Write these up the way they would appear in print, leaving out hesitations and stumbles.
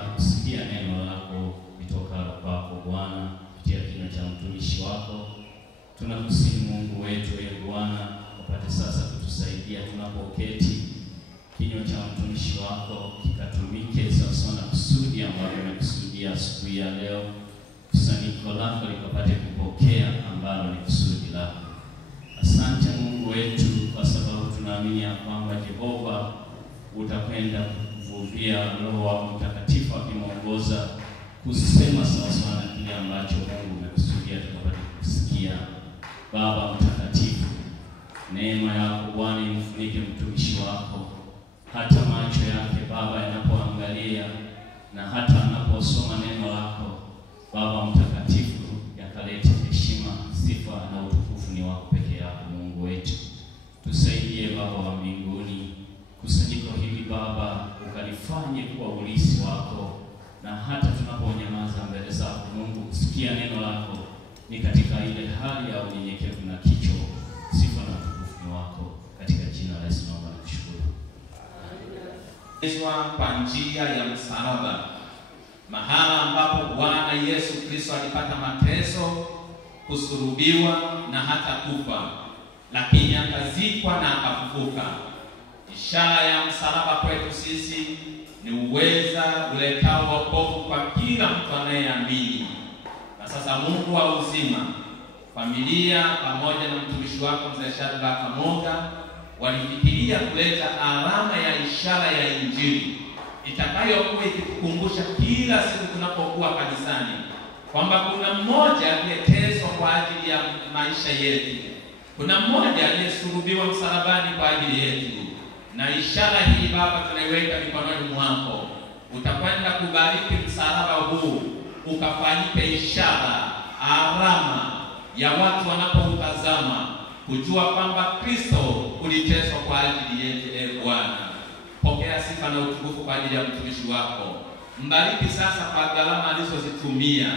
kusikia neno lako kutoka kwako Bwana kupitia kinywa cha mtumishi wako. Tunakusihi Mungu wetu, Bwana, upate sasa kutusaidia tunapoketi, kinywa cha mtumishi wako kikatumike sawa na kusudi ambalo umekusudia asubuhi ya leo. Kusanyiko lako likapate kupokea ambalo ni kusudi lako. Asante Mungu wetu, kwa sababu tunaamini ya kwamba Jehova utakwenda kuvuvia Roho wa Mtakatifu akimwongoza kusema sawa na kile ambacho Mungu umekusudia tukapate kusikia. Baba Mtakatifu, neema yako Bwana imfunike mtumishi wako, hata macho yake Baba yanapoangalia na hata anaposoma neno lako Baba Mtakatifu, yakalete heshima, sifa na utukufu ni wako peke yako. Mungu wetu, tusaidie Baba wa mbinguni, kusanyiko hili Baba ukalifanye kuwa ulisi wako, na hata tunaponyamaza mbele zako Mungu kusikia neno lako ni katika ile hali ya unyenyekevu na kicho. Sifa na utukufu ni wako, katika jina la Yesu naomba na kushukuru. Amen. Kwa njia ya msalaba, mahala ambapo Bwana Yesu Kristo alipata mateso, kusulubiwa na hata kufa, lakini akazikwa na akafufuka. Ishara ya msalaba kwetu sisi ni uweza uletao wokovu kwa kila mtu anayeamini. Na sasa Mungu wa uzima, familia pamoja na mtumishi wako Mzee Shadraka Monga walifikiria kuleta alama ya ishara ya Injili itakayokuwa ikitukumbusha kila siku tunapokuwa kanisani kwamba kuna mmoja aliyeteswa kwa ajili ya maisha yetu, kuna mmoja aliyesulubiwa msalabani kwa ajili yetu. Na ishara hii Baba tunaiweka mikononi mwako. Utakwenda kubariki msalaba huu, ukafanyike ishara, alama ya watu wanapoutazama kujua kwamba Kristo uliteswa kwa ajili yetu. Bwana, pokea sifa na utukufu kwa ajili ya mtumishi wako. Mbariki sasa kwa gharama alizozitumia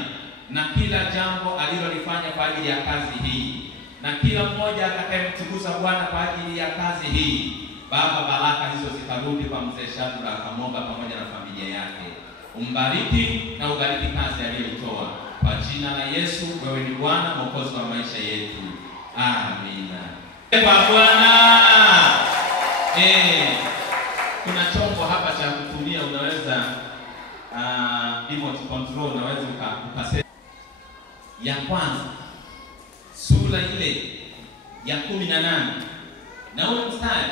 na kila jambo alilolifanya kwa ajili ya kazi hii, na kila mmoja atakayemtukuza Bwana kwa ajili ya kazi hii. Baba, baraka hizo zikarudi kwa Mzee Shadraka Monga pamoja na familia yake. Umbariki na ubariki kazi aliyoitoa. Kwa jina la Yesu, wewe ni Bwana Mwokozi wa maisha yetu. Amina. Kwa Bwana. Kuna chombo hapa cha kutumia, unaweza remote control, unaweza ukasema. Ya kwanza, sura ile ya 18 na ule mstari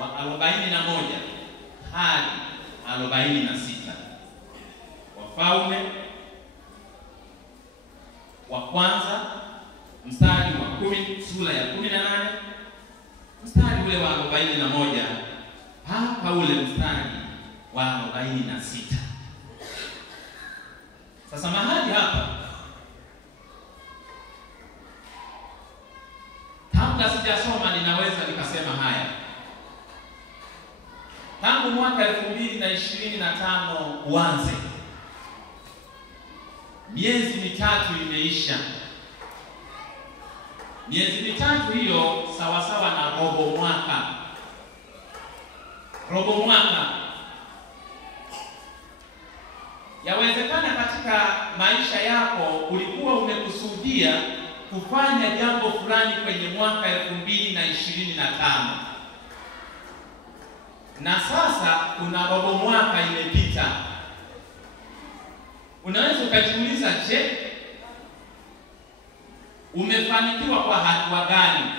wa 41 hadi 46. Wafalme wa kwanza mstari wa 10, sura ya 18 mstari ule wa 41 hapa ule mstari wa 46. Sasa mahali hapa, kabla sijasoma ninaweza nikasema haya. Tangu mwaka 2025 uanze, miezi mitatu imeisha. Miezi mitatu hiyo sawa sawa na robo mwaka. Robo mwaka. Yawezekana katika maisha yako ulikuwa umekusudia kufanya jambo fulani kwenye mwaka 2025. Na sasa kuna robo mwaka imepita. Unaweza ukajiuliza, je, umefanikiwa kwa hatua gani?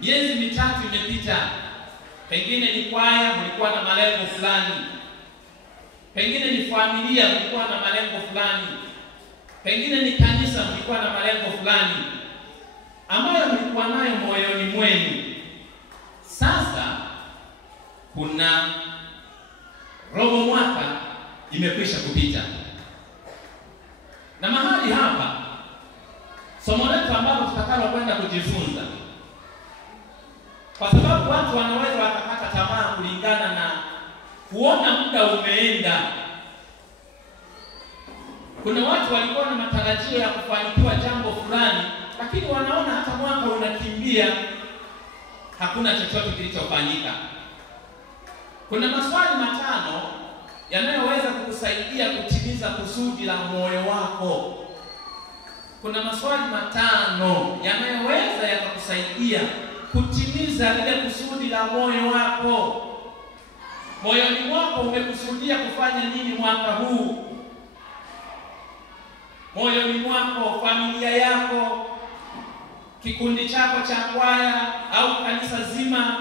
Miezi mitatu imepita. Pengine ni kwaya, mlikuwa na malengo fulani. Pengine ni familia, mlikuwa na malengo fulani. Pengine ni kanisa, mlikuwa na malengo fulani ambayo mlikuwa nayo moyoni mwenu. Sasa kuna robo mwaka imekwisha kupita. Na mahali hapa somo letu ambalo tutakalo kwenda kujifunza, kwa sababu watu wanaweza wakakata tamaa kulingana na kuona muda umeenda. Kuna watu walikuwa na matarajio ya kufanikiwa jambo fulani, lakini wanaona hata mwaka unakimbia, hakuna chochote kilichofanyika. Kuna maswali matano kutimiza kusudi la moyo wako. Kuna maswali 5 yanayoweza yakakusaidia kutimiza lile kusudi la moyo wako. Moyoni mwako umekusudia kufanya nini mwaka huu? Moyoni mwako, familia yako, kikundi chako cha kwaya au kanisa zima.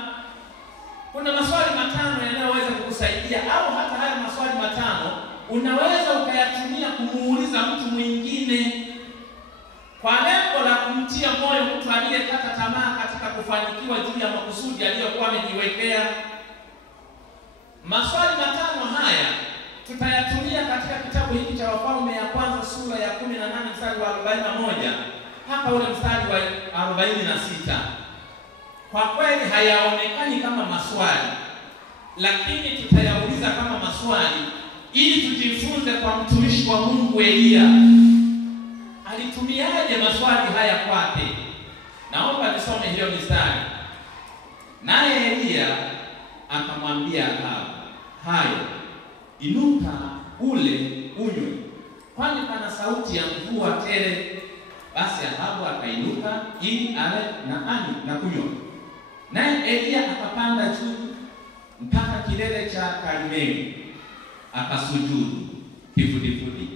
Kuna maswali 5 yanayoweza kukusaidia, au hata haya maswali 5 unaweza ukayatumia kumuuliza mtu mwingine kwa lengo la kumtia moyo mtu aliyekata tamaa katika kufanikiwa juu ya makusudi aliyokuwa amejiwekea. Maswali 5 haya tutayatumia katika kitabu hiki cha Wafalme ya kwanza sura ya 18 mstari wa 41 hapa ule mstari wa 46. Kwa kweli hayaonekani kama maswali, lakini tutayauliza kama maswali ili tujifunze kwa mtumishi wa Mungu Elia alitumiaje maswali haya kwake. Naomba nisome hiyo mistari. Naye Elia akamwambia Ahabu, hayo, inuka ule unywe, kwani pana sauti ya mvua tele. Basi Ahabu akainuka ili ale na anywe na kunywa. Naye Elia akapanda juu mpaka kilele cha Karmeli, akasujudu kifudifudi,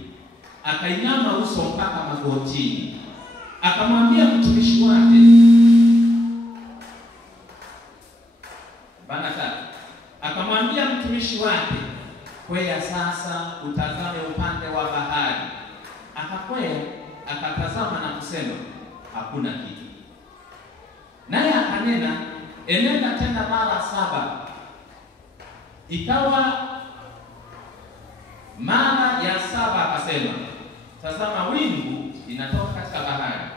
akainama uso mpaka magotini, akamwambia mtumishi wake, akamwambia mtumishi wake, kwea sasa utazame upande wa bahari. Akakwea akatazama na kusema, hakuna kitu. Naye akanena, enenda tena mara 7. Ikawa mara ya 7 akasema, tazama wingu linatoka katika bahari,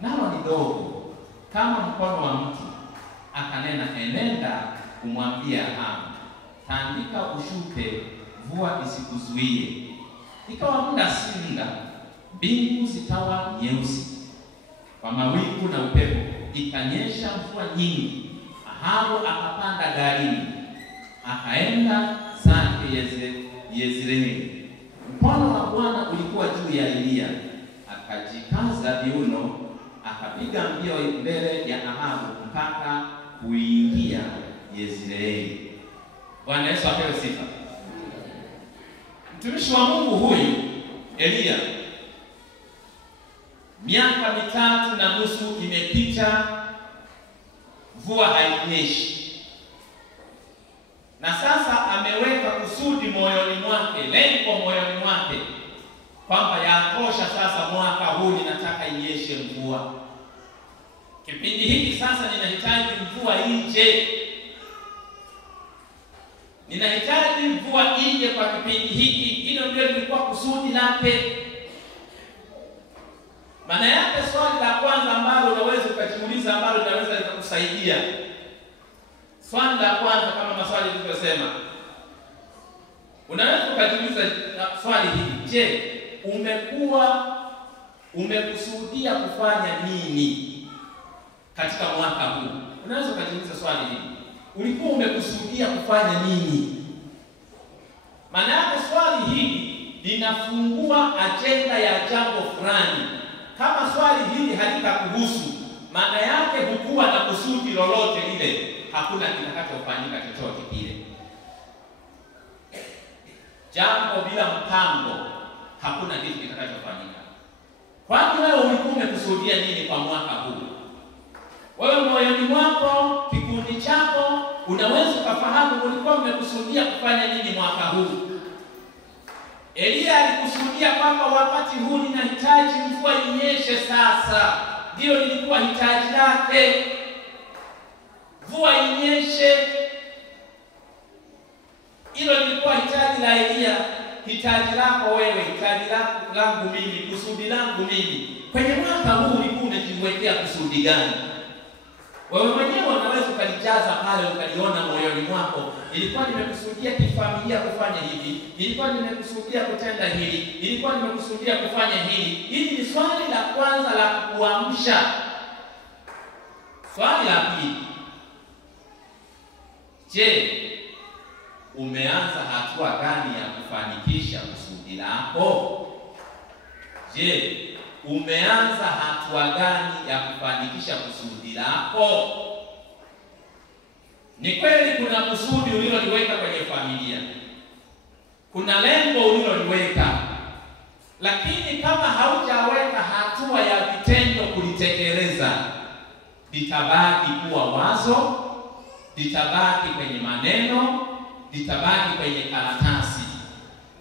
nalo ni dogo kama mkono wa mtu. Akanena, enenda kumwambia Ahabu, tandika ushuke, mvua isikuzuie. Ikawa muda si muda, mbingu zikawa nyeusi kwa mawingu na upepo, ikanyesha mvua nyingi. Ahabu akapanda garini, akaenda zake Yezreeli. Mkono wa Bwana ulikuwa juu ya Elia, akajikaza viuno, akapiga mbio mbele ya Ahabu mpaka kuingia Yezreeli. Bwana Yesu apewe sifa. Mtumishi wa Mungu huyu Elia, miaka 3.5 imepita, mvua hainyeshi, na sasa ameweka kusudi moyoni mwake, lengo moyoni mwake kwamba yatosha sasa, mwaka huu ninataka inyeshe mvua. Kipindi hiki sasa ninahitaji mvua ije. Ninahitaji mvua ije kwa kipindi hiki. Hilo ndio lilikuwa kusudi lake. Maana yake swali la kwanza ambalo unaweza ukajiuliza, ambalo linaweza likakusaidia. Swali la kwanza, kama maswali tulivyosema, unaweza ukajiuliza swali hili: je, umekusudia kufanya nini katika mwaka huu? Unaweza ukajiuliza swali hili. Ulikuwa umekusudia kufanya nini? Maana yake swali hili linafungua ajenda ya jambo fulani. Kama swali hili halitakuhusu, maana yake hukuwa na kusudi lolote lile, hakuna kitakachofanyika chochote kile. Jambo bila mpango, hakuna kitu kitakachofanyika. Kwani wewe ulikuwa umekusudia nini kwa mwaka huu? Wewe moyoni mwako, kikundi chako, unaweza kufahamu ulikuwa umekusudia kufanya nini mwaka huu. Elia alikusudia kwamba wakati huu ninahitaji mvua inyeshe sasa. Ndio lilikuwa hitaji lake. Mvua inyeshe. Hilo lilikuwa hitaji la Elia, hitaji lako wewe, hitaji langu mimi, kusudi langu mimi. Kwenye mwaka huu ulikuwa unajiwekea kusudi gani? Wewe mwenyewe unaweza ukalijaza pale ukaliona moyoni mwako, ilikuwa nimekusudia kifamilia kufanya hivi, ilikuwa nimekusudia kutenda hili, ilikuwa nimekusudia kufanya hili. Hili ni swali la kwanza la kuamsha. Swali la pili: je, umeanza hatua gani ya kufanikisha kusudi lako? Je, umeanza hatua gani ya kufanikisha kusudi lako? Ni kweli kuna kusudi uliloliweka kwenye familia, kuna lengo uliloliweka, lakini kama haujaweka hatua ya vitendo kulitekeleza, litabaki kuwa wazo, litabaki kwenye maneno, litabaki kwenye karatasi.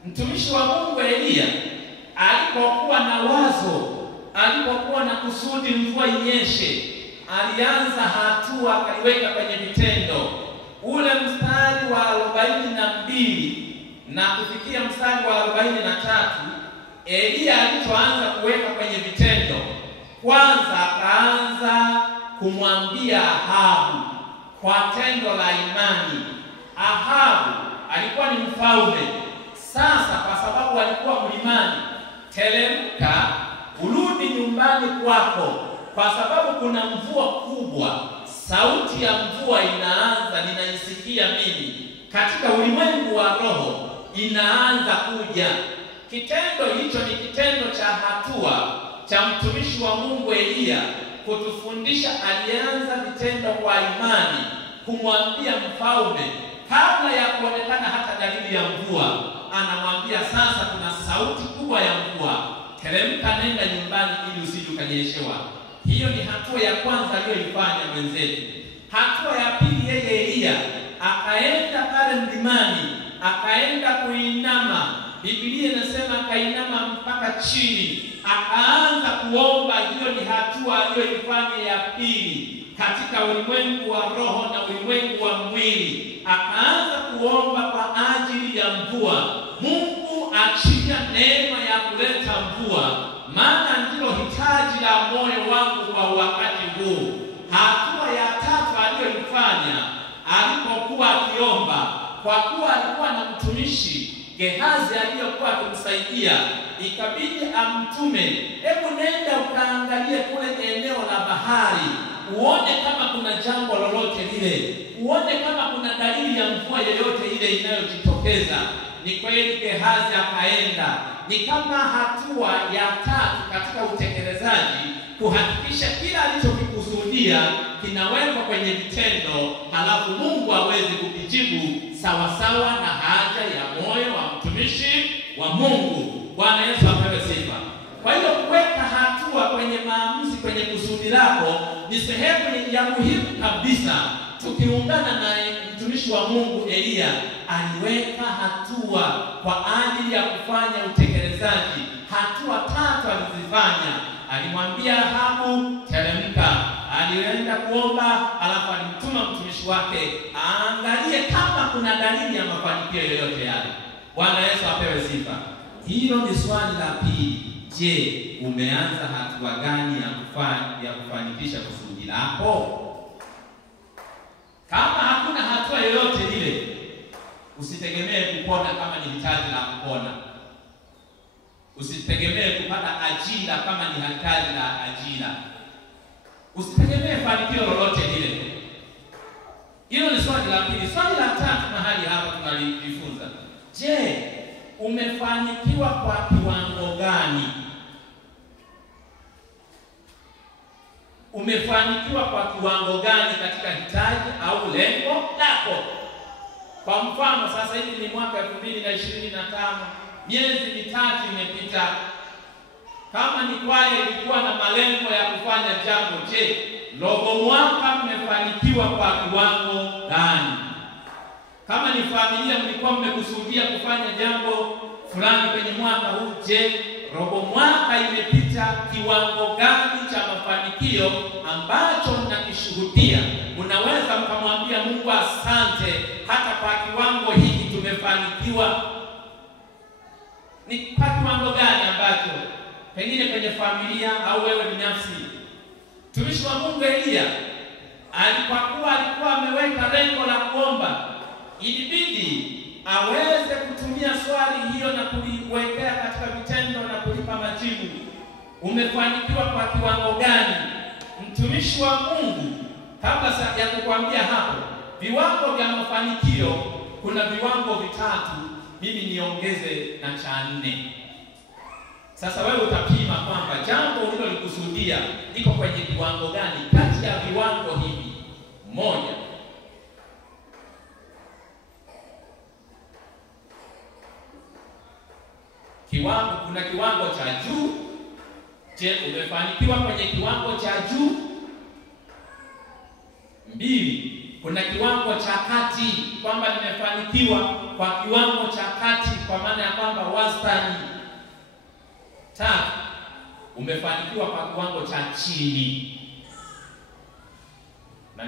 Mtumishi wa Mungu Elia alipokuwa na wazo, alipokuwa na kusudi mvua inyeshe, alianza hatua akaiweka kwenye vitendo. Ule mstari wa 42 na kufikia mstari wa 43, Elia alipoanza kuweka kwenye vitendo, kwanza akaanza kumwambia Ahabu kwa tendo la imani. Ahabu alikuwa ni mfalme. Sasa kwa sababu alikuwa mlimani, teremka urudi nyumbani kwako, kwa sababu kuna mvua kubwa. Sauti ya mvua inaanza, ninaisikia mimi katika ulimwengu wa roho, inaanza kuja. Kitendo hicho ni kitendo cha hatua cha mtumishi wa Mungu Elia kutufundisha. Alianza vitendo kwa imani, kumwambia mfalme kabla ya kuonekana hata dalili ya mvua. Anamwambia sasa kuna sauti kubwa ya mvua, teremka nenda nyumbani ili usije ukanyeshewa. Hiyo ni hatua ya kwanza aliyoifanya mwenzetu. Hatua ya pili, yeye Elia akaenda pale mlimani, akaenda kuinama. Biblia inasema akainama mpaka chini, akaanza kuomba. Hiyo ni hatua aliyoifanya ya pili katika ulimwengu wa roho na ulimwengu wa mwili. Akaanza kuomba kwa ajili ya mvua. Mungu achia neema ya kuleta mvua, maana ndilo hitaji la moyo wangu kwa wakati huu. Hatua ya tatu aliyoifanya alipokuwa akiomba, kwa kuwa alikuwa na mtumishi Gehazi aliyokuwa kumsaidia, ikabidi amtume, hebu nenda ukaangalie kule eneo la bahari, uone kama kuna jambo lolote lile, uone kama kuna dalili ya mvua yoyote ile inayojitokeza. Ni kweli Gehazi akaenda. Ni kama hatua ya tatu katika utekelezaji, kuhakikisha kila alichokikusudia kinawekwa kwenye vitendo, halafu Mungu aweze kukijibu sawa sawa na haja ya moyo wa mtumishi wa Mungu. Bwana Yesu apewe sifa. Kwa hiyo kuweka hatua kwenye maamuzi, kwenye kusudi lako ni sehemu ya muhimu kabisa. Tukiungana na mtumishi wa Mungu Elia, aliweka hatua kwa ajili ya kufanya utekelezaji. Hatua tatu alizifanya. Alimwambia Ahabu teremka, alienda kuomba, alafu alimtuma mtumishi wake aangalie kama kuna dalili ya mafanikio yoyote yale. Bwana Yesu apewe sifa. Hilo ni swali la pili. Je, umeanza hatua gani ya kufanikisha kusudi lako? Kama hakuna hatua yoyote ile, usitegemee kupona kama ni hitaji la kupona. Usitegemee kupata ajira kama ni hitaji la ajira. Usitegemee fanikio lolote lile. Hilo ni swali la pili. Swali la tatu mahali hapa tunalijifunza. Je, umefanikiwa kwa kiwango gani? Umefanikiwa kwa kiwango gani katika hitaji au lengo lako? Kwa mfano, sasa hivi ni mwaka 2025, miezi mitatu imepita. Kama ni kwaya ilikuwa na malengo ya kufanya jambo, je, robo mwaka mmefanikiwa kwa kiwango gani? Kama ni familia mlikuwa mmekusudia kufanya jambo fulani kwenye mwaka huu, je, robo mwaka imepita, kiwango gani cha mafanikio ambacho mnakishuhudia? Unaweza mkamwambia Mungu asante, hata kwa kiwango hiki tumefanikiwa. Ni kwa kiwango gani ambacho pengine kwenye familia au wewe binafsi? Mtumishi wa Mungu Elia alikuwa ameweka lengo la kuomba, ilibidi aweze kutumia swali hiyo na kuliwekea katika vitendo na kulipa majibu. Umefanikiwa kwa kiwango gani? Mtumishi wa Mungu, kabla ya kukwambia hapo viwango vya mafanikio, kuna viwango vitatu mimi niongeze na cha 4. Sasa wewe utapima kwamba jambo ulilolikusudia liko kwenye kiwango gani kati ya viwango hivi. 1, kuna kiwango cha juu. Je, umefanikiwa kwenye kiwango cha juu? 2, kuna kiwango cha kati, kwamba nimefanikiwa kwa kiwango cha kati, kwa maana ya kwamba wastani. 3, umefanikiwa kwa kiwango cha chini. Na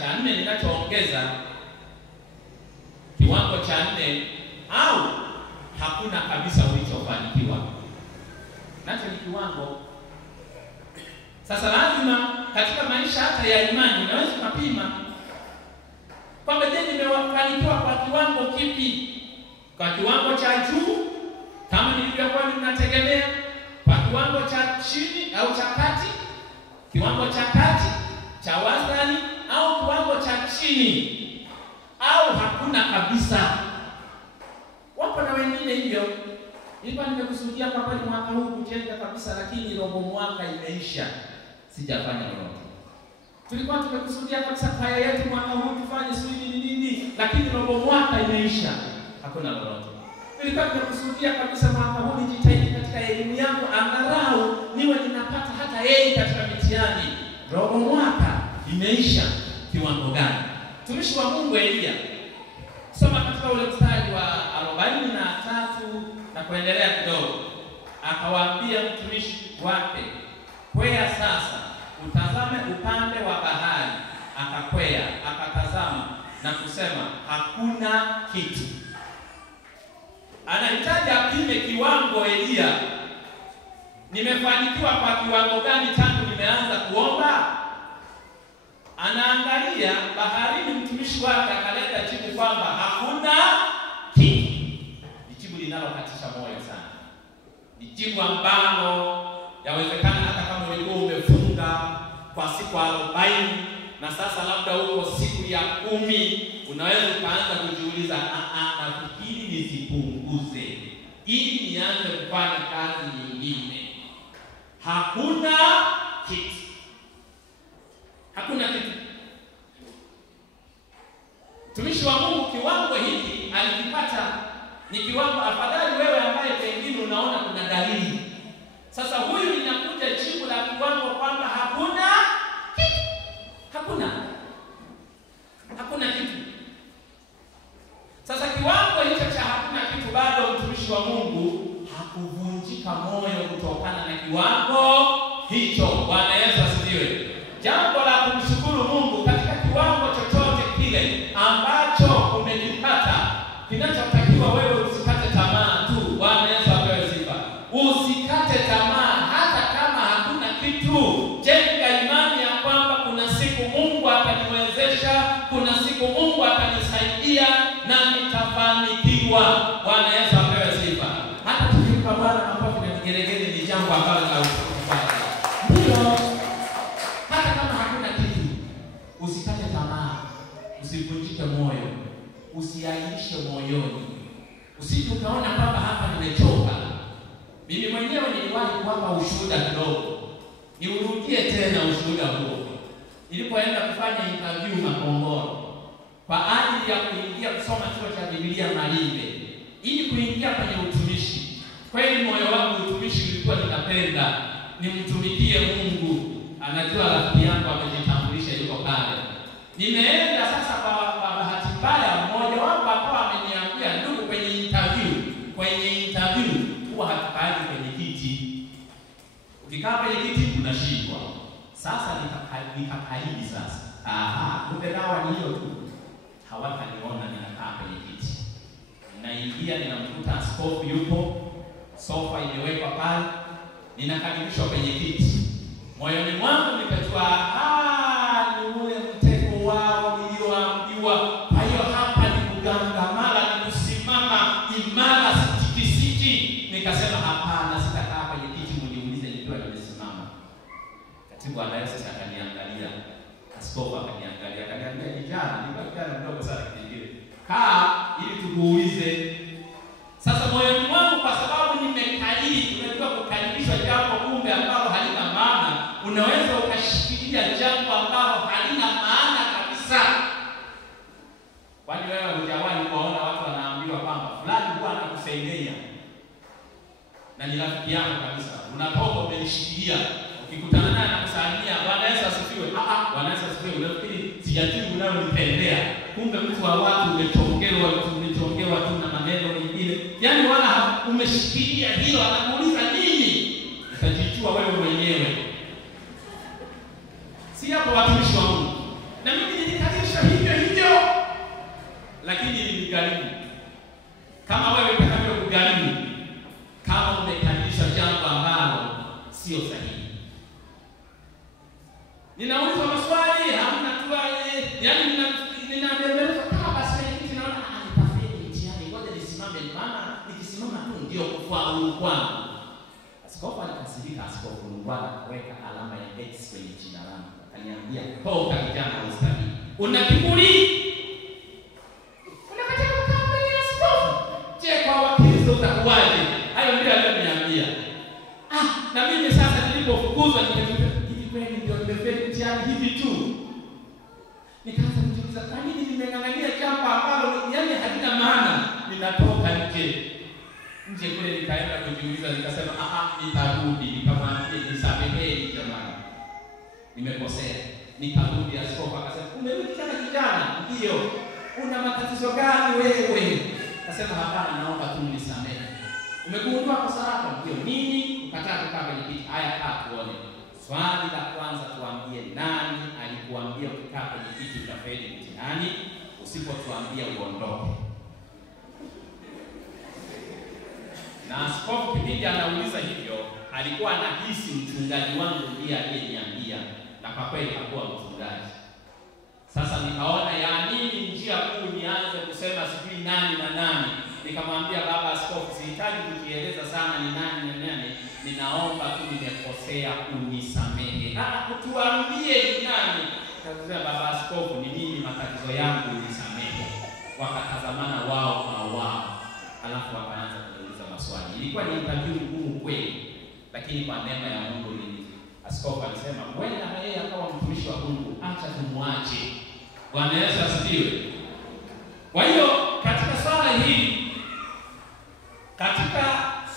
cha 4 ninachoongeza, kiwango cha 4 au hakuna kabisa ulichofanikiwa. Nacho ni kiwango. Sasa lazima katika maisha hata ya imani unaweza kupima kwamba je, nimefanikiwa kwa kiwango kipi? Kwa kiwango cha juu kama nilivyokuwa ninategemea, kwa kiwango cha chini au cha kati, kiwango cha kati, cha wastani au kiwango cha chini, au hakuna kabisa. Wapo na wengine hivyo, nilikuwa nimekusudia kwa kweli mwaka huu kujenga kabisa, lakini robo mwaka imeisha sijafanya lolote. Tulikuwa tumekusudia kabisa kwaya yetu mwaka huu tufanye sijui nini, lakini robo mwaka imeisha hakuna lolote. Nilikuwa nimekusudia kabisa mwaka huu nijitahidi katika elimu yangu angalau niwe ninapata hata A katika mitihani, robo mwaka imeisha. Kiwango gani? Mtumishi wa Mungu Elia, soma katika ule mstari wa 43 na kuendelea kidogo, akawaambia mtumishi wake, kwea sasa utazame upande wa bahari. Akakwea akatazama na kusema hakuna kitu. Anahitaji apime kiwango. Elia, nimefanikiwa kwa kiwango gani tangu nimeanza kuomba? Anaangalia baharini, mtumishi wake akaleta jibu kwamba hakuna kitu. Ni jibu linalokatisha moyo sana. Ni jibu ambalo yawezekana hata kama ulikuwa umefunga kwa siku 40 na sasa labda uko siku ya 10, unaweza ukaanza kujiuliza, nafikiri nisipunguze ili nianze kufanya kazi nyingine. Hakuna kitu. Hakuna kitu. Mtumishi wa Mungu kiwango hiki alikipata ni kiwango afadhali wewe ambaye pengine unaona kuna dalili. Sasa huyu linakuja jibu la kiwango kwamba hakuna kitu. Hakuna kitu. Sasa kiwango hicho cha hakuna kitu, bado mtumishi wa Mungu hakuvunjika moyo kutokana na kiwango hicho. Bwana Yesu asifiwe. Jambo la kumshukuru Mungu katika kiwango chochote kile ambacho umekipata, kinachotakiwa wewe usikate tamaa tu. Bwana Yesu apewe sifa. Usikate tamaa hata kama hakuna kitu. Jenga imani ya kwamba kuna siku Mungu ataniwezesha, kuna siku Mungu atanisaidia na nitafanikiwa. Bwana Yesu apewe sifa. Hata tukimpa Bwana makofi na vigelegele ni jambo ambalo la kufanya. Ndio. Usikate tamaa, usivunjike moyo, usiaishe moyoni. Usije ukaona kwamba hapa nimechoka. Mimi mwenyewe niliwahi kuwapa ushuhuda kidogo. Niurudie tena ushuhuda huo. Nilipoenda kufanya interview Makongoro kwa ajili ya kuingia kusoma chuo cha Biblia Malimbe, ili kuingia kwenye utumishi. Kweli moyo wangu utumishi ulikuwa ninapenda nimtumikie Mungu. Anajua rafiki yangu amejitambulisha yuko pale. Nimeenda sasa kwa bahati mbaya, mmoja wapo akawa ameniambia, ndugu, kwenye interview huwa hatukai kwenye kiti. Ukikaa kwenye kiti unashindwa. Sasa nikakaidi sasa. Kumbe dawa ni hiyo tu. Hawataniona ninakaa kwenye kiti. Ninaingia, ninamkuta askofu yupo, sofa imewekwa pale, ninakaribishwa kwenye kiti. Moyoni mwangu nikajua ni ule mtego wao nilioambiwa. Kwa hiyo hapa ni kugangamala, ni kusimama imara, sitikisiki. Nikasema hapana, sitakaa kwenye kiti mniulize nikiwa nimesimama. Katibu wa dayosisi akaniangalia, askofu akaniangalia, ni jana, nilikuwa kijana mdogo sana kile. Kaa ili tukuulize. anakutegemea na ni rafiki yako kabisa, unatoka umenishikilia, ukikutana naye anakusalimia Bwana Yesu asifiwe. Bwana Yesu asifiwe, unafikiri sijajui unayonipendea, kumbe mtu wa watu umechongewa tu na maneno mengine, yaani wala umeshikilia hilo. Anakuuliza nini, utajijua wewe mwenyewe. Si hapo watumishi wa Mungu, na mimi nilikadirisha hivyo, lakini niligharimu kama wewe utakavyo kugharimu kama umekadirisha jambo ambalo sio sahihi. Ninauliza maswali hamna tu, yaani ninaendeleza kama basi hivi, naona nitafeli mtihani, ngoja nisimame, maana nikisimama tu ndio kufaulu kwangu. Askofu alikasirika, askofu Lungwala akaweka alama ya X kwenye jina langu, akaniambia toka kijana ustadi, una kiburi, unakataa kukaa mbele ya askofu. Je, kwa Wakristo utakuwaje? Hayo ndio aliyoniambia. Na mimi sasa nilipofukuzwa nikajiuliza, hivi kweli ndio nimefeli mtihani hivi tu? Nikaanza kujiuliza, kwa nini nimeng'ang'ania jambo ambalo yaani halina maana? Ninatoka nje kule, nikaenda kujiuliza, nikasema nitarudi, nikamwambia nisameheni jamani, nimekosea. Nikarudi, askofu akasema, umerudi tena kijana? Ndio. Una matatizo gani wewe? Akasema, hapana, naomba tu nisamehe. Umegundua kosa lako? Ndio. Nini? Ukataa kukaa kwenye kiti. Haya, kaa tuone. Swali la kwanza, tuambie nani alikuambia ukikaa kwenye kiti utafeli mtihani? Usipotuambia uondoke. Na askofu kipindi anauliza hivyo, alikuwa anahisi mchungaji wangu ndiye aliyeniambia, na kwa kweli hakuwa mchungaji. Sasa nikaona ya nini njia kuu nianze kusema sijui nani na nani. Nikamwambia baba askofu, sihitaji kujieleza sana ni nani na nani, ninaomba tu nimekosea unisamehe. Kutuambie ni nani. Nikasema baba askofu, ni mimi, matatizo yangu unisamehe. Wakatazamana wao kwa wao, alafu wakaanza kuuliza maswali. Ilikuwa ni interview ngumu kweli, lakini kwa neema ya Mungu askofu alisema, wewe na yeye akawa mtumishi wa Mungu, acha tumwache. Bwana Yesu asifiwe. Kwa hiyo katika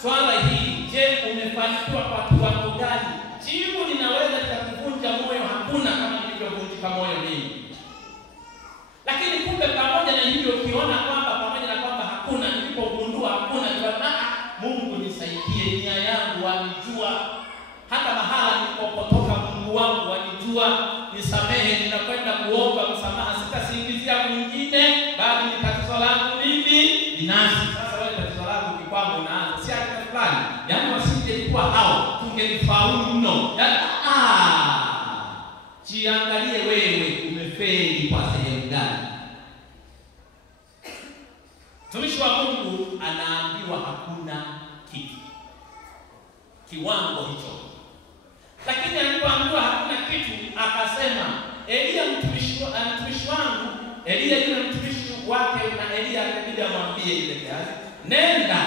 swala hili, je, umefanikiwa kwa kiwango gani? Jibu linaweza likakuvunja moyo, hakuna kama nilivyovunjika moyo mimi. Lakini kumbe pamoja na hivyo, ukiona kwamba pamoja na kwamba hakuna, nilipogundua hakuna, Mungu nisaidie, nia yangu wanijua, hata mahala nilipotoka Mungu wangu wanijua, nisamehe, ninakwenda kuomba msamaha, sitasingizia mwingine, bali ni tatizo langu mimi binafsi. Sasa wewe tatizo lako kikwamo unaanza, si hata fulani, yaani wasingekuwa hao tungelifaulu mno. Yaani jiangalie wewe umefeli kwa sehemu gani. Mtumishi wa Mungu anaambiwa hakuna kitu kiwango hicho, lakini alipoambiwa hakuna kitu akasema, Elia mtumishi wangu, Elia yule mtumishi wake, na Elia akabidi amwambie ile kazi, nenda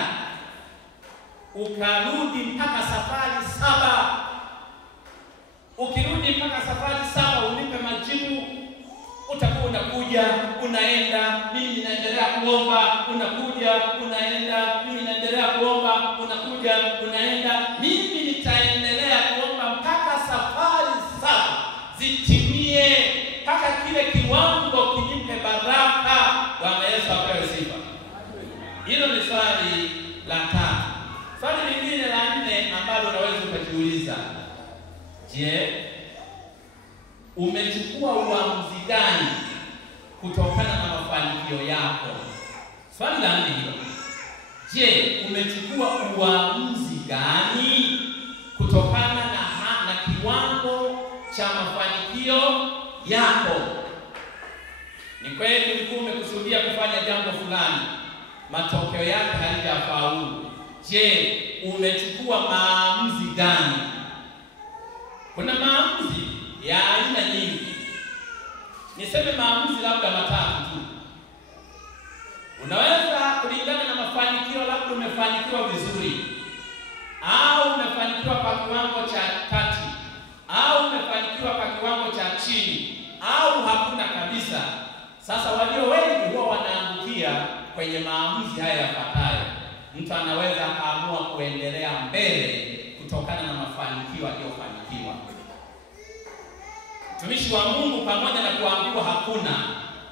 ukarudi mpaka safari 7. Ukirudi mpaka safari 7 unipe majibu, utakuwa unakuja unaenda, mimi ninaendelea kuomba, unakuja unaenda, mimi ninaendelea kuomba, unakuja unaenda, mimi nitaendelea kuomba mpaka safari 7 zitimie, mpaka kile kiwango kinipe baraka. Bwana Yesu apewe sifa. Hilo ni swali la 3. Swali lingine la 4 ambalo unaweza kujiuliza, je, umechukua uamuzi gani kutokana na mafanikio yako? Swali la 4 hilo. Je, umechukua uamuzi gani kutokana na kiwango cha mafanikio yako? Ni kweli ulikuwa umekusudia kufanya jambo fulani, matokeo yake hayajafaulu. Je, umechukua maamuzi gani? Kuna maamuzi ya aina nyingi. Niseme maamuzi labda 3 tu. Unaweza kulingana na mafanikio, labda umefanikiwa vizuri, au umefanikiwa kwa kiwango cha kati, au umefanikiwa kwa kiwango cha chini, au hakuna kabisa. Sasa walio wengi huwa wanaangukia kwenye maamuzi haya yafuatayo. mtu anaweza akaamua kuendelea mbele kutokana na mafanikio aliyofanikiwa. Mtumishi wa Mungu pamoja na kuambiwa hakuna,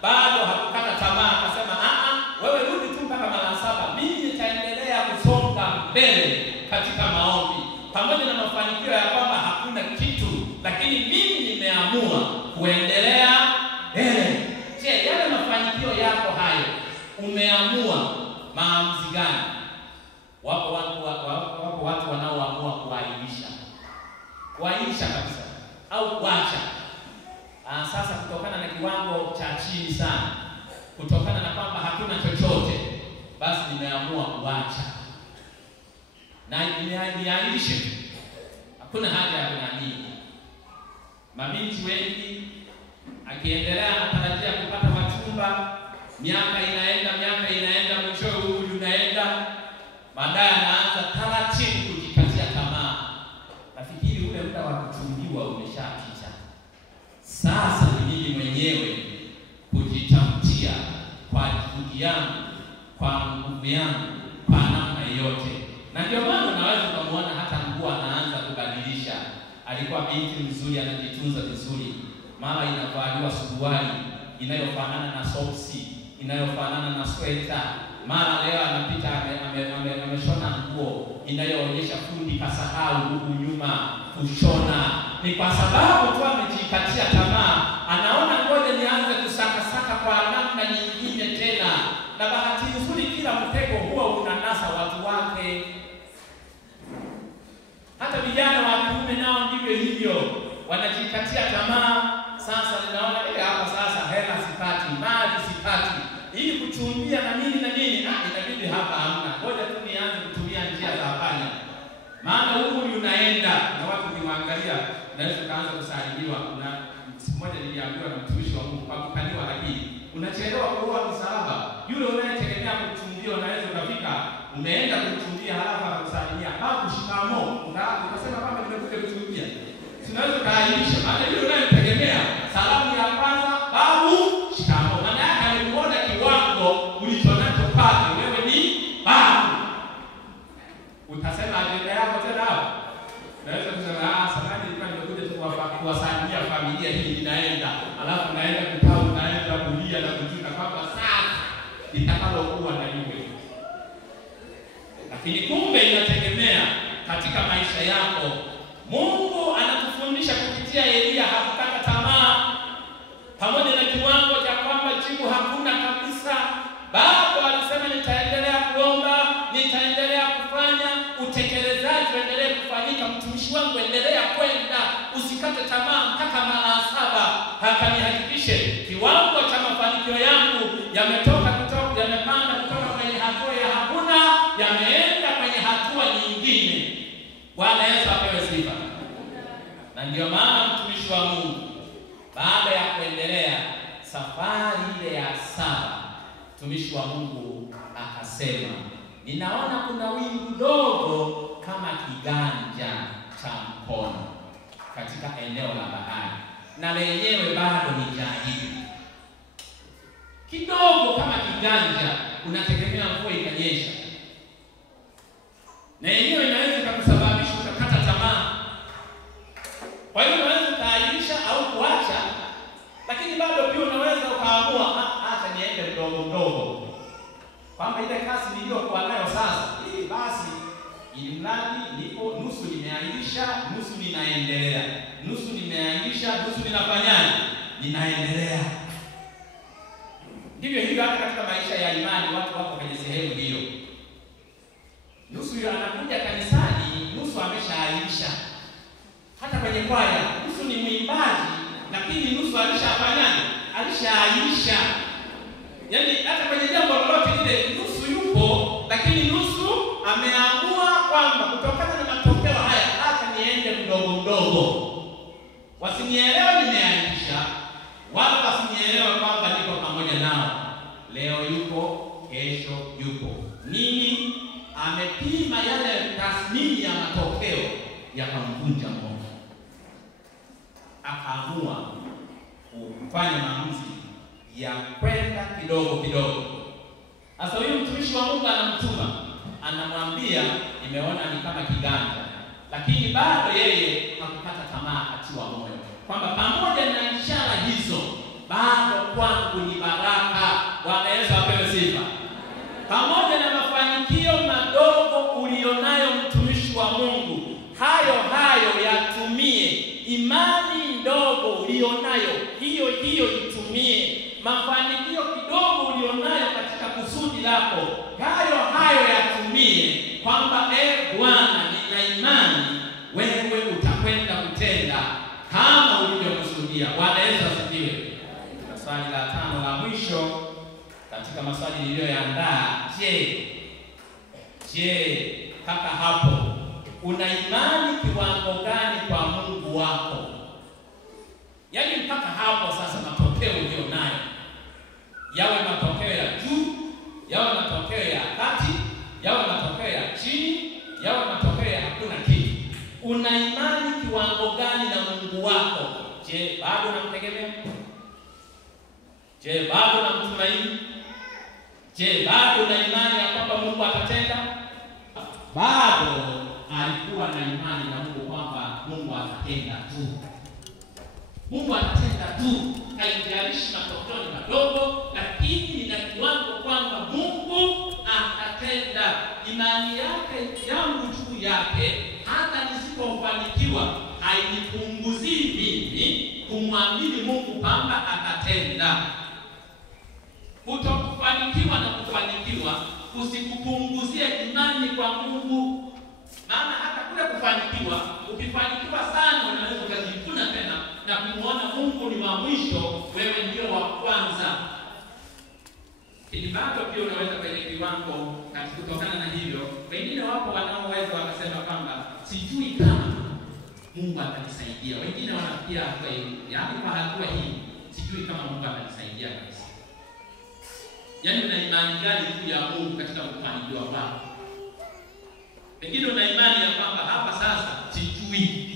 bado hakukata tamaa, akasema wewe rudi tu mpaka mara 7, mimi nitaendelea kusonga mbele katika maombi. Pamoja na mafanikio ya kwamba hakuna kitu, lakini mimi nimeamua kuendelea mbele. Je, yale mafanikio yako hayo umeamua maamuzi gani? Wapo watu wanaoamua kuahirisha kabisa au kuacha. Sasa kutokana na kiwango cha chini sana, kutokana na kwamba hakuna chochote, basi nimeamua kuacha na niahirishe. Hakuna haja ya kunani. Mabinti wengi akiendelea anatarajia kupata wachumba, miaka inaenda, mwisho huu unaenda, baadaye anaanza taratibu kujikatia tamaa. Nafikiri ule muda wa kuchumbiwa umeshapita. Sasa ni mimi mwenyewe kujitamtia kwa juhudi yangu, kwa nguvu yangu, kwa namna yote. Na ndio maana unaweza kumuona hata nguo anaanza kubadilisha. Alikuwa binti mzuri, anajitunza vizuri, mara inavaliwa suruali inayofanana na soksi, inayofanana na sweta. Mara leo anapita ameshona nguo inayoonyesha fundi kasahau huku nyuma kushona. Ni kwa sababu tu amejikatia tamaa, anaona ngoja nianze kusaka kwa namna nyingine tena. Na bahati nzuri kila mtego huwa unanasa watu wake. Hata vijana wa kiume nao ndivyo hivyo, wanajikatia tamaa. Sasa ninaona hapa sasa hela sipati, mali sipati, ili kuchumbia na nini, inabidi hapa hamna. Ngoja tu nianze kutumia njia za hapana. Maana umri unaenda na watu kimwangalia, naweza kaanza kusaidiwa. Na siku moja niliambiwa na mtumishi wa Mungu, kwa kukaniwa akili, unachelewa kuoa msalaba. Yule unayetegemea kuchumbia unaweza kufika, umeenda kuchumbia halafu anakusalimia, babu shikamo, ukasema kama nimekuja kuchumbia. Tunaweza kaahirisha, maana yule unayetegemea salamu ya kwanza, babu shikamo, maana yake amekuona kiwango ulichonacho pale, wewe ni babu. Utasema ajenda yako tena hapo. Naweza kusema samani nilikuwa nimekuja tu kuwasaidia familia hii inaenda, alafu naenda kikao, naenda kulia na kujuta kwamba sasa nitakalokuwa na yule. Lakini kumbe inategemea katika maisha yako. Mungu anatufundisha kupitia Elia, hakukata tamaa. Pamoja na kiwango cha kwamba jibu hakuna kabisa, bado alisema nitaendelea kuomba, nitaendelea kufanya, utekelezaji uendelee kufanyika, mtumishi wangu endelea kwenda, usikate tamaa mpaka mara 7. Hakanihakikishe kiwango cha mafanikio yangu yamepanda kutoka kwenye hatua ya hakuna, yameenda kwenye hatua nyingine. Bwana Yesu apewe sifa. Na ndio maana mtumishi wa Mungu baada ya kuendelea safari ile ya 7, mtumishi wa Mungu akasema, ninaona kuna wingu dogo kama kiganja cha mkono katika eneo la bahari, na lenyewe bado ni jahili. Kidogo kama kiganja, unategemea mvua ikanyesha, na yenyewe inaweza kusababisha ukakata tamaa. Kwa hiyo unaweza kaahirisha au kuacha, lakini bado pia unaweza ukaamua acha niende mdogo, kwamba ile kasi niliyokuwa nayo sasa basi, ili mradi nipo nusu nimeahirisha, nusu ninaendelea, nusu nimeahirisha, nusu ninafanyaje, ninaendelea. Ndivyo hivyo hata katika maisha ya imani, watu wako kwenye sehemu hiyo. Nusu anakuja kanisani, nusu ameshaahirisha. Hata kwenye kwaya, nusu ni mwimbaji, lakini nusu alishafanyaje, alishaahirisha. Yaani hata kwenye jambo lolote lile nusu yupo, lakini nusu ameamua kwamba kutokana na matokeo haya hata niende mdogo. Wasinielewe nimeahirisha, wala wasinielewe kwamba niko pamoja nao. Leo yupo, kesho yupo. Nini? Amepima yale tasmini ya matokeo yakamvunja moyo. Akaamua kufanya maamuzi ya kwenda kidogo. Sasa huyu mtumishi wa Mungu anamtuma, anamwambia nimeona ni kama kiganja, lakini bado yeye hakukata tamaa, atiwa moyo kwamba pamoja na ishara hizo bado kwangu ni baraka. Bwana Yesu apewe sifa. Pamoja na mafanikio madogo ulionayo mtumishi wa Mungu, hayo yatumie. Imani ndogo ulionayo hiyo itumie. Mafanikio kidogo ulionayo katika kusudi lako, hayo yatumie, kwamba Bwana, nina imani wewe utakwenda kutenda kama ulivyokusudia. Bwana Yesu asifiwe. Swali la 5 la mwisho katika maswali niliyoandaa, je, mpaka hapo una imani kiwango gani kwa Mungu wako? Yaani mpaka hapo sasa matokeo ulionayo yawe matokeo ya juu, yawe matokeo ya kati, yawe matokeo ya chini, yawe matokeo ya hakuna kitu. Una imani kiwango gani na Mungu wako? Je, bado unamtegemea? Je, bado unamtumaini? Je, bado una imani ya kwamba Mungu atatenda? Bado alikuwa na imani na Mungu kwamba Mungu atatenda tu. Mungu atatenda tu. Haijalishi matokeo ni madogo, lakini nina kiwango kwamba Mungu atatenda. Imani yake yangu juu yake, hata nisipofanikiwa, hainipunguzii mimi kumwamini Mungu kwamba atatenda. Kutokufanikiwa na kufanikiwa usikupunguzie imani kwa Mungu. Maana hata kule kufanikiwa, ukifanikiwa sana unaweza kujivuna tena na kumuona Mungu ni wa mwisho, wewe ndio wa kwanza. Ili bado pia unaweza kwenye kiwango kutokana na hivyo. Wengine wapo wanaoweza wakasema kwamba sijui kama Mungu atanisaidia. Wengine wanafikia hatua hii, yaani kwa hatua hii sijui kama Mungu atanisaidia kabisa. Yaani una imani gani juu ya Mungu katika kufanikiwa kwako? Wengine una imani ya kwamba hapa sasa sijui.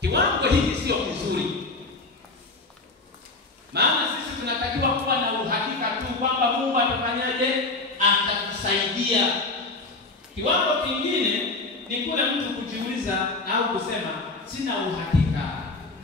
Kiwango hiki sio kizuri. Maana sisi tunatakiwa kuwa na uhakika tu kwamba Mungu atafanyaje? Atatusaidia. Kiwango kingine ni kule mtu kujiuliza au kusema sina uhakika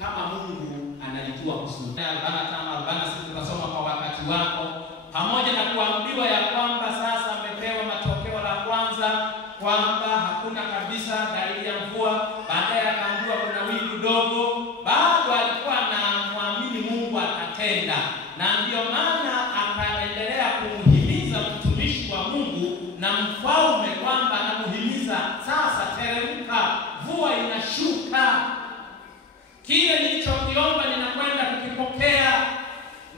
kama Mungu analijua kusudi. 45 sisi tunasoma kwa wakati wako, pamoja na kuambiwa ya kwamba sasa amepewa matokeo la kwanza kwamba hakuna kabisa dalili ya mvua, baadaye akaambiwa kuna wingu dogo, bado alikuwa anamwamini Mungu atatenda. Na ndio maana akaendelea kumhimiza mtumishi wa Mungu na mfalme kwamba anamuhimiza sasa, teremka, mvua inashuka. Kile nilichokiomba ninakwenda kukipokea.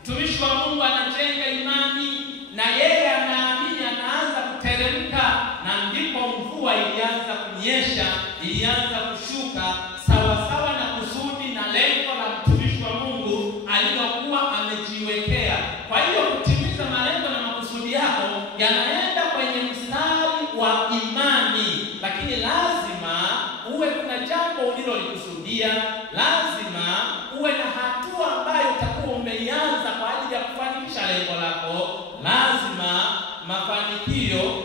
Mtumishi wa Mungu anajenga imani na yeye anaamini, anaanza kuteremka, na ndipo mvua ilianza kunyesha, ilianza kushuka sawa sawa na kusudi na lengo la mtumishi wa Mungu alilokuwa amejiwekea. Kwa hiyo kutimiza malengo na makusudi yako yanaenda kwenye mstari wa imani, lakini lazima uwe kuna jambo ulilolikusudia, lazima uwe na hatua ambayo utakuwa umeianza kwa ajili ya kufanikisha lengo lako. Lazima mafanikio,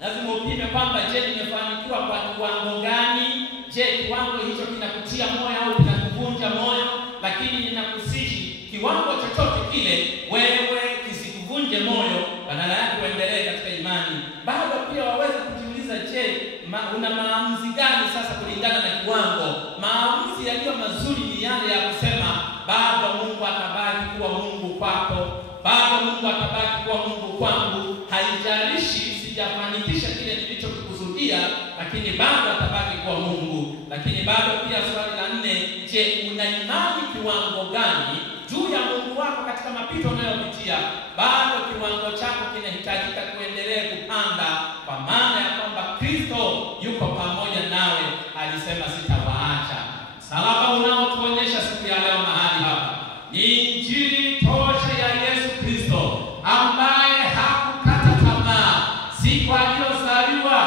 lazima upime kwamba je, nimefanikiwa kwa kiwango gani? Je, kiwango hicho kinakutia moyo au kinakuvunja moyo? Lakini ninakusihi kiwango chochote kile wewe kisikuvunje moyo, badala yake uendelee katika imani. Bado pia waweza kujiuliza, je, una maamuzi gani sasa kulingana na kiwango? Maamuzi yaliyo mazuri ni yale ya kusema bado Mungu atabaki kuwa Mungu kwako, bado Mungu atabaki kuwa Mungu kwangu. Haijalishi sijafanikisha kile nilichokikusudia, lakini bado atabaki kuwa Mungu. Lakini bado pia swali la 4, je, una imani kiwango gani juu ya Mungu wako katika mapito unayopitia? Bado kiwango chako kinahitajika kuendelea kupanda, kwa maana ya kwamba Kristo yuko pamoja nawe. Alisema sitawaacha. Msalaba unaotuonyesha siku ya leo mahali hapa ni injili tosha ya Yesu Kristo, ambaye hakukata tamaa. Siku aliyozaliwa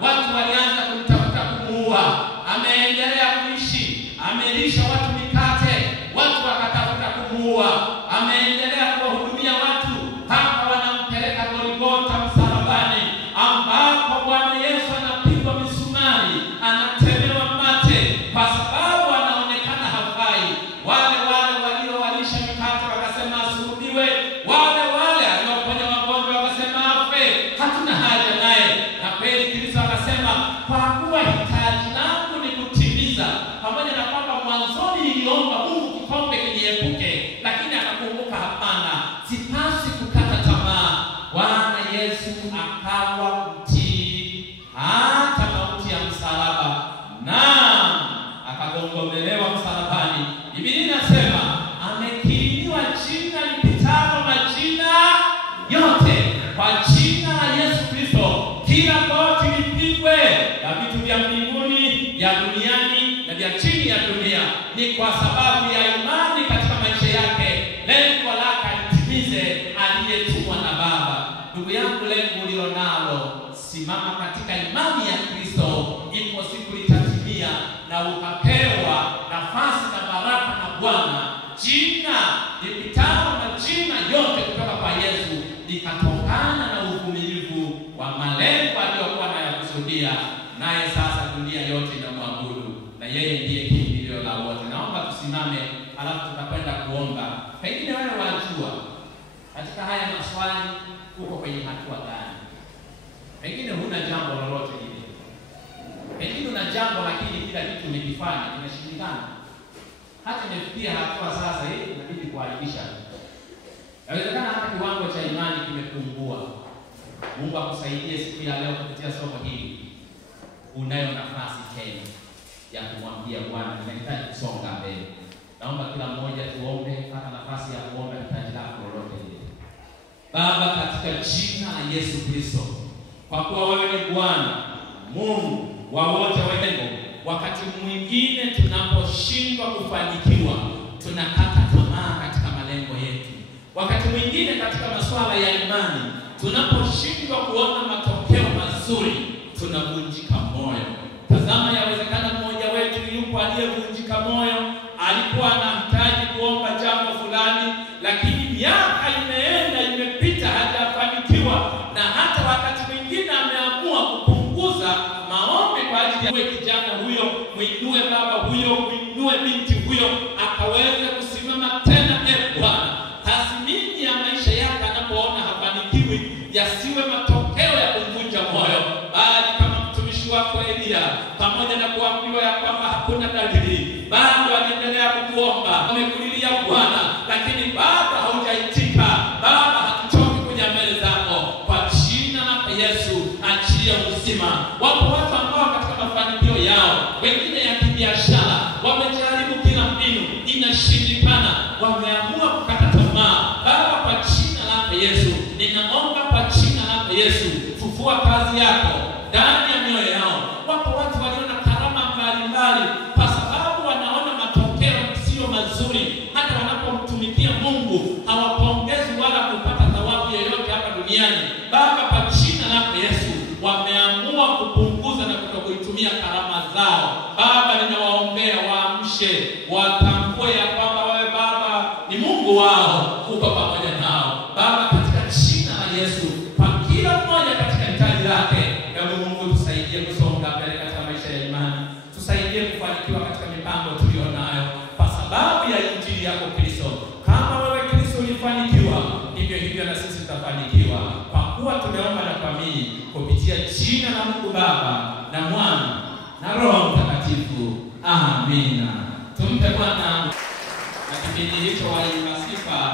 watu walianza kumtafuta kumuua, ameendelea kuishi, amelisha watu mikate, watu wakatafuta kumuua, ameendelea kuwahudumia watu mpaka wanampeleka Yesu akawa mtii hata mauti ya msalaba, na akagongomelewa msalabani. Biblia inasema amekirimiwa jina lipitalo majina yote, kwa jina la Yesu Kristo kila goti lipigwe, la vitu vya mbinguni, vya duniani na vya chini ya dunia. Ni kwa sababu ya imani katika maisha yake, lengo lake alitimize aliyetumwa na Baba. Ndugu yangu, lengo ulilo nalo, simama katika imani ya Kristo, ipo siku litatimia na ukapewa nafasi na baraka na Bwana. Jina lipitalo majina yote kutoka kwa Yesu likatokana na uvumilivu wa malengo aliyokuwa anayakusudia, naye sasa dunia yote inamwabudu, na yeye ndiye kimbilio la wote. Naomba tusimame, alafu tutakwenda kuomba. Pengine wewe wajua katika haya maswali uko kwenye hatua gani? Pengine huna jambo lolote lile, pengine una jambo lakini kila kitu umekifanya kimeshindikana, hata imefikia hatua sasa hii inabidi kuharibisha. Inawezekana hata kiwango cha imani kimepungua. Mungu akusaidie siku ya leo kupitia somo hili. Unayo nafasi tena ya kumwambia Bwana, ninahitaji kusonga mbele. Naomba kila mmoja tuombe, hata nafasi ya kuomba hitaji lako lolote lile. Baba, katika jina la Yesu Kristo, kwa kuwa wewe ni Bwana Mungu wa wote wengo, wakati mwingine tunaposhindwa kufanikiwa, tunakata tamaa katika malengo yetu. Wakati mwingine katika masuala ya imani, tunaposhindwa kuona matokeo mazuri, tunavunjika moyo. Tazama, yawezekana mmoja wetu yupo aliyevunjika moyo, alikuwa anahitaji kuomba jambo fulani, lakini miaka imeenda imepita hajafanikiwa, na hata wakati mwingine ameamua kupunguza maombi kwa ajili ya kijana huyo, muinue baba huyo, muinue binti huyo, akaweze kusimama tena. Bwana, tathmini ya maisha yake anapoona hafanikiwi, yasiwe matokeo ya kuvunja moyo, bali kama mtumishi wako Elia, pamoja na kuambiwa ya kwamba hakuna dalili, bado anaendelea kukuomba, amekulilia Bwana, lakini bado haujaitika. Baba, hatuchoki kuja mbele zako, kwa jina la Yesu achilia uzima. Wapo watu ambao katika mafanikio yao, wengine ya kibiashara, wamejaribu kila mbinu, inashindikana, wameamua kukata tamaa. Baba, kwa jina la Yesu ninaomba, kwa jina la Yesu fufua kazi yako ndani ya mioyo yao. Wapo watu waliona karama mbalimbali, kwa sababu wanaona matokeo sio mazuri, hata wanapomtumikia Mungu hawapongezi wala kupata thawabu yoyote hapa duniani. Baba, kwa jina la Yesu wameamua kupunguza na kutokuitumia karama zao. Baba, ninawaombea waamshe, watambue ya kwamba wewe Baba ni Mungu wao, uko pamoja nao. Baba, katika jina la Yesu, kwa kila mmoja katika hitaji lake, ewe Mungu tusaidie kusonga mbele katika maisha ya imani, tusaidie kufanikiwa katika mipango tulionayo kwa sababu ya injili yako Kristo. Kama wewe Kristo ulifanikiwa, ndivyo hivyo na sisi tutafanikiwa, kwa kuwa tumeomba na kuamini kupitia jina la Mungu Baba na Mwana na Roho Mtakatifu. Amina. Tumpe Bwana na kipindi hicho wa sifa.